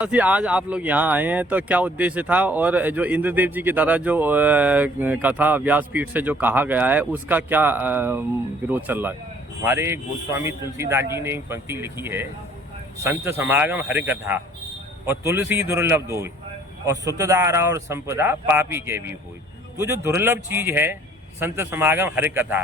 जी आज आप लोग यहाँ आए हैं तो क्या उद्देश्य था, और जो इंद्रदेव जी के द्वारा जो कथा व्यासपीठ से जो कहा गया है उसका क्या विरोध चल रहा है? हमारे गोस्वामी तुलसीदास जी ने एक पंक्ति लिखी है, संत समागम हरि कथा और तुलसी दुर्लभ दोय और सुतदारा और संपदा पापी के भी होय। तो जो दुर्लभ चीज है संत समागम हरि कथा,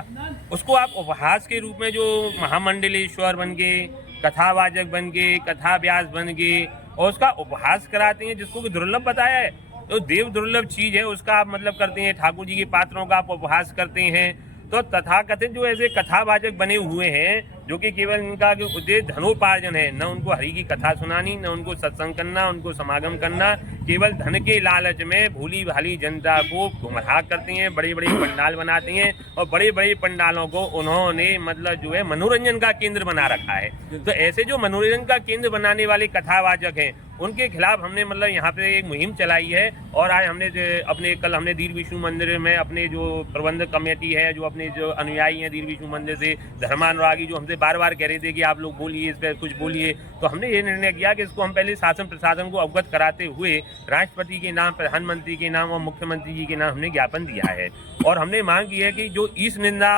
उसको आप उपहास के रूप में जो महामंडलेश्वर बन के, कथावाचक बन के, कथा व्यास बन के और उसका उपहास कराते हैं, जिसको कि दुर्लभ बताया है। तो देव दुर्लभ चीज है, उसका आप मतलब करते हैं, ठाकुर जी के पात्रों का आप उपहास करते हैं। तो तथाकथित जो ऐसे कथावाचक बने हुए हैं, जो कि केवल इनका जो उद्देश्य धनोपार्जन है, न उनको हरि की कथा सुनानी, न उनको सत्संग करना, उनको समागम करना, केवल धन के लालच में भोली भाली जनता को गुमराह करते हैं। बड़े बड़े पंडाल बनाते हैं और बड़े बड़े पंडालों को उन्होंने मतलब जो है मनोरंजन का केंद्र बना रखा है। तो ऐसे जो मनोरंजन का केंद्र बनाने वाले कथावाचक हैं, उनके खिलाफ हमने मतलब यहाँ पे एक मुहिम चलाई है। और आज हमने कल हमने दीर विष्णु मंदिर में अपने जो प्रबंधक कमेटी है, जो अपने जो अनुयायी हैं दीर विष्णु मंदिर से, धर्मानुरागी जो हमसे बार बार कह रहे थे कि आप लोग बोलिए, इस पर कुछ बोलिए, तो हमने ये निर्णय किया कि इसको हम पहले शासन प्रशासन को अवगत कराते हुए राष्ट्रपति के नाम, प्रधानमंत्री के नाम और मुख्यमंत्री जी के नाम हमने ज्ञापन दिया है। और हमने मांग की है कि जो ईश निंदा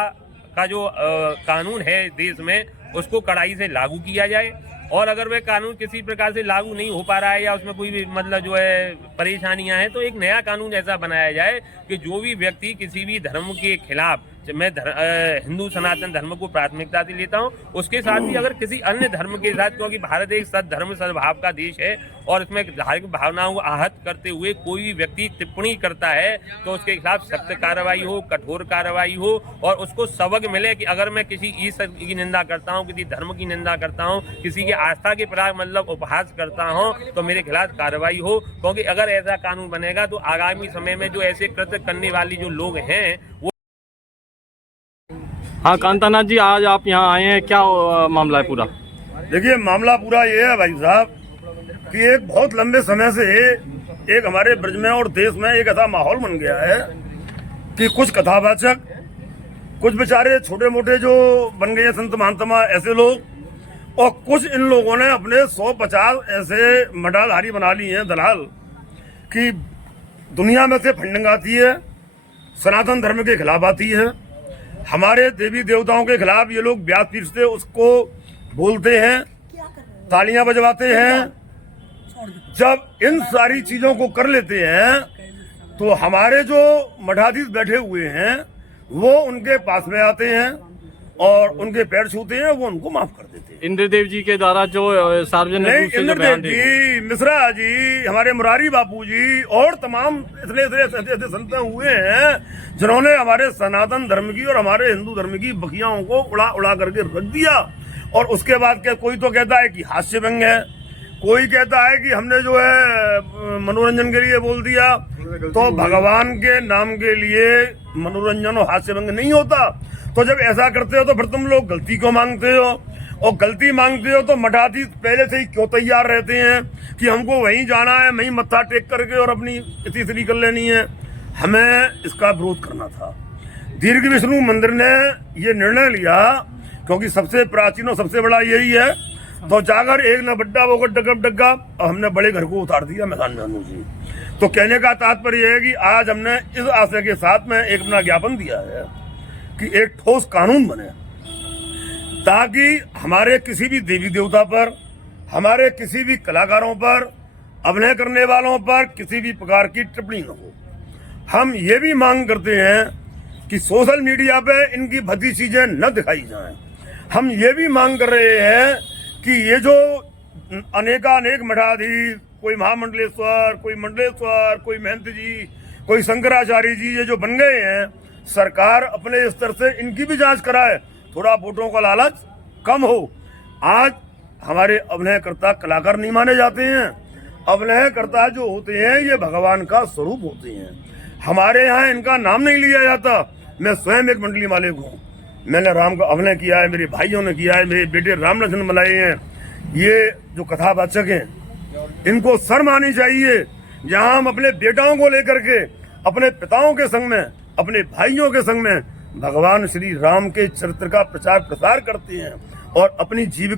का जो कानून है देश में, उसको कड़ाई से लागू किया जाए। और अगर वह कानून किसी प्रकार से लागू नहीं हो पा रहा है या उसमें कोई भी मतलब जो है परेशानियां हैं, तो एक नया कानून ऐसा बनाया जाए कि जो भी व्यक्ति किसी भी धर्म के खिलाफ, मैं हिंदू सनातन धर्म को प्राथमिकता से लेता हूं, उसके साथ ही अगर किसी अन्य धर्म के साथ, क्योंकि भारत एक सद्धर्म सद्भाव का देश है और इसमें धार्मिक भावनाओं को आहत करते हुए कोई भी व्यक्ति टिप्पणी करता है, तो उसके खिलाफ सख्त कार्रवाई हो, कठोर कार्रवाई हो और उसको सबक मिले कि अगर मैं किसी ईश्वर की निंदा करता हूँ, किसी धर्म की निंदा करता हूँ, किसी की आस्था के प्रति मतलब उपहास करता हूँ, तो मेरे खिलाफ कार्रवाई हो। क्योंकि अगर ऐसा कानून बनेगा तो आगामी समय में जो ऐसे कृत्य करने वाले जो लोग हैं वो। हाँ कांतानाथ जी, आज आप यहाँ आए हैं, क्या मामला है पूरा? देखिए, मामला पूरा ये है भाई साहब कि एक बहुत लंबे समय से एक हमारे ब्रज में और देश में एक ऐसा माहौल बन गया है कि कुछ कथावाचक, कुछ बेचारे छोटे मोटे जो बन गए संत महात्मा ऐसे लोग, और कुछ इन लोगों ने अपने 150 ऐसे मडालधारी बना लिए हैं दलाल कि दुनिया में से फंडिंग आती है, सनातन धर्म के खिलाफ आती है, हमारे देवी देवताओं के खिलाफ ये लोग व्यासपीठ से उसको बोलते हैं, तालियां बजवाते हैं। जब इन सारी चीजों को कर लेते हैं तो हमारे जो मठाधीश बैठे हुए हैं वो उनके पास में आते हैं और उनके पैर छूते हैं, वो उनको माफ कर देते हैं। इंद्रदेव जी के द्वारा जो सार्वजनिक रूप से जो बयान दिए, जी, मिश्रा जी, हमारे मुरारी बापू जी और तमाम ऐसे संत हुए हैं जिन्होंने हमारे सनातन धर्म की और हमारे हिंदू धर्म की बखियाओं को उड़ा उड़ा करके रख दिया। और उसके बाद क्या, कोई तो कहता है कि हास्य व्यंग है, कोई कहता है कि हमने जो है मनोरंजन के लिए बोल दिया। तो भगवान के नाम के लिए मनोरंजन और हास्य व्यंग नहीं होता। तो जब ऐसा करते हो तो फिर तुम लोग गलती क्यों मांगते हो? और गलती मांगते हो तो मठाधीश पहले से ही क्यों तैयार रहते हैं कि हमको वहीं जाना है, वहीं मत्था टेक करके और अपनी इसी कर लेनी है? हमें इसका विरोध करना था। दीर्घ विष्णु मंदिर ने ये निर्णय लिया क्योंकि सबसे प्राचीन और सबसे बड़ा यही है, तो जाकर एक न बड्डा वो डग्गा और हमने बड़े घर को उतार दिया मैदान में जी। तो कहने का तात्पर्य है कि आज हमने इस आशय के साथ में एक अपना ज्ञापन दिया है कि एक ठोस कानून बने ताकि हमारे किसी भी देवी देवता पर, हमारे किसी भी कलाकारों पर, अभिनय करने वालों पर किसी भी प्रकार की टिप्पणी न हो। हम ये भी मांग करते हैं कि सोशल मीडिया पे इनकी भद्दी चीजें न दिखाई जाएं। हम ये भी मांग कर रहे हैं कि ये जो अनेकानेक मठाधीश, कोई महामंडलेश्वर, कोई मंडलेश्वर, कोई महंत जी, कोई शंकराचार्य जी, ये जो बन गए हैं, सरकार अपने स्तर से इनकी भी जांच कराए, थोड़ा वोटों का लालच कम हो। आज हमारे अभिनयकर्ता कलाकार नहीं माने जाते हैं। अभिनयकर्ता जो होते हैं ये भगवान का स्वरूप होते हैं। हमारे यहाँ इनका नाम नहीं लिया जाता। मैं स्वयं एक मंडली मालिक हूँ, मैंने राम का अभिनय किया है, मेरे भाइयों ने किया है, मेरे बेटे राम लक्ष्मण मलाए हैं। ये जो कथावाचक हैं इनको शर्म आनी चाहिए। जहाँ हम अपने बेटाओं को लेकर के अपने पिताओं के संग में, अपने भाइयों के संग में भगवान श्री राम के चरित्र का प्रचार प्रसार करते हैं और अपनी जीविका